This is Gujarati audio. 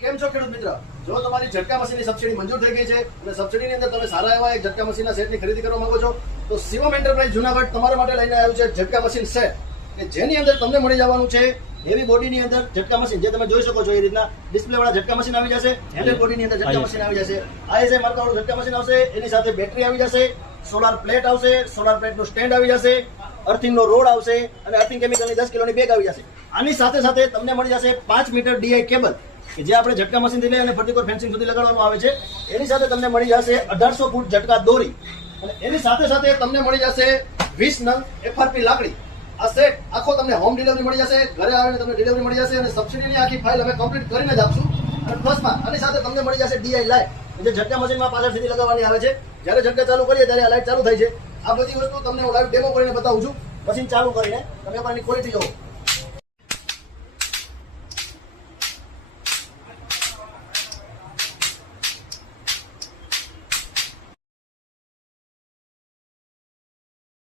કેમ છો ખેડૂત મિત્ર? જો તમારી ઝટકા મશીનની સબસિડી મંજૂર થઈ ગઈ છે અને સબસિડીની અંદર તમે સારા એવા એક ઝટકા મશીનના સેટની ખરીદી કરવા માંગો છો તો શિવમ એન્ટરપ્રાઇઝ જુનાગઢ તમારા માટે લઈને આવ્યું છે ઝટકા મશીન સેટ કે જેની અંદર તમને મળી જવાનું છે હેવી બોડીની અંદર ઝટકા મશીન, જે તમે જોઈ શકો છો એ રીતના ડિસ્પ્લે વાળા ઝટકા મશીન આવી જશે. હેન્ડલ બોડીની અંદર ઝટકા મશીન આવી જશે. ISI માર્કાવાળું ઝટકા મશીન આવશે. એની સાથે બેટરી આવી જશે, સોલાર પ્લેટ આવશે, સોલાર પ્લેટનું સ્ટેન્ડ આવી જશે, અર્થિંગનો રોડ આવશે અને અર્થિંગ કેમિકલની 10 કિલોની બેગ આવી જશે. આની સાથે સાથે તમને મળી જશે 5 મીટર DI કેબલ કે જે આપણે ઝટકા મશીનથી લઈ અને ફર્ટિકોર ફેન્સિંગ સુધી લગાડવાનું આવે છે. એની સાથે તમને મળી જશે 1800 ફૂટ ઝટકા દોરી અને એની સાથે સાથે તમને મળી જશે 20 નંગ FRP લાકડી. આ સેટ આખો તમને હોમ ડિલિવરી મળી જશે, ઘરે આવીને તમને ડિલિવરી મળી જશે અને સબસિડીની આખી ફાઇલ અમે કમ્પ્લીટ કરીને જ આપશું. અને પ્લસમાં આની સાથે તમને મળી જશે DI લાઇટ, જે ઝટકા મશીનમાં પાછળ સુધી લગાવવાની આવે છે. જ્યારે ઝટકા ચાલુ કરીએ ત્યારે આ લાઇટ ચાલુ થાય છે. આ બધી વસ્તુ તમને હું લાઈવ ડેમો કરીને બતાવું છું. મશીન ચાલુ કરીને તમે એની ક્વોલિટી જોવો.